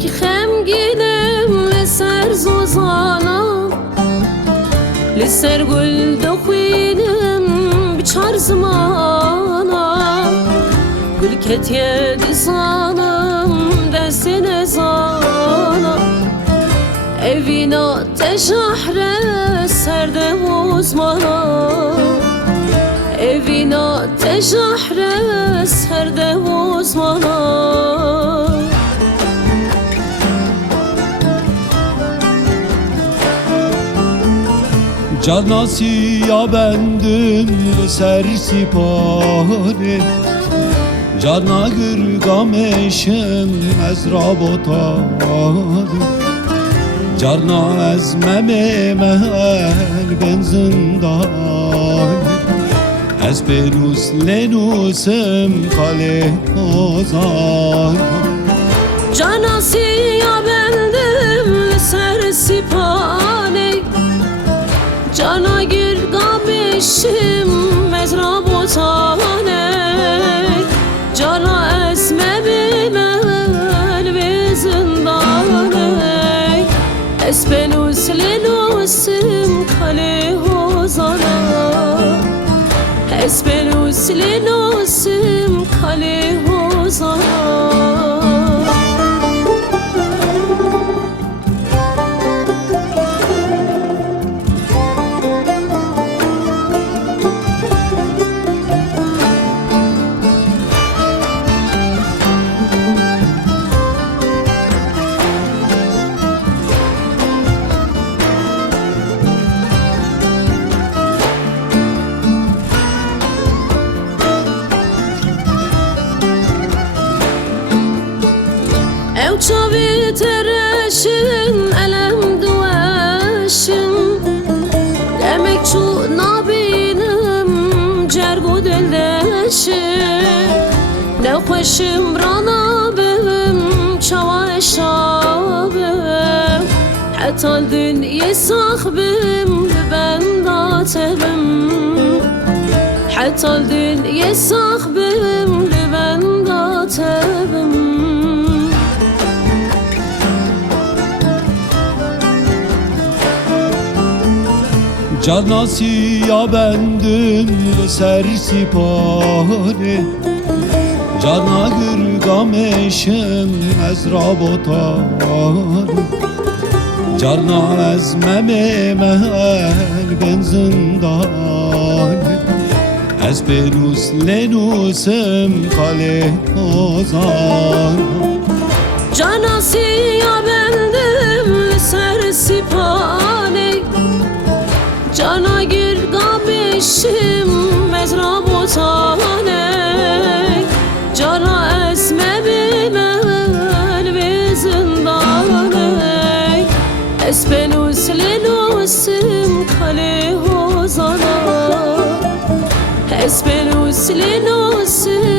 ki خمگینم لسر زوزانم لسر گل دخوینم بچار زمانم گل کتیه دزانم دستین زانم evina teşahre serde uzmana evina teşahre serde uzmana Canasiya bendim ser sipane Cana gırgameşem ezrabotanım Carna ezmeme mehel ben zindan Ez benus lenusem kale ozan Canasiya bendim ser sipane Cana girgameşim mezrabotane Cana ezmeme mehel ve zindane اسپنوس لنوسم کاله هوزانا اسپنوس لنوسم کاله هوزانا Çavi tereşin elem duaşin Demek çu nabinim cergu dildeşin Ne hoşim ranabim çava eşabim Hatta din yesahbim ben datebim Hatta din yesahbim ben datebim Canasiya bendim ser sipane Cana gırgameşem ezrabotanım Carna ezmeme mehel ben zindan Ez benus lenusem kale ozan Canasiya bendim ser sipane Cana girgameşim mezrabotane Cana esmebim el ve zindane Espenus lenusim kale hozana Espenus lenusim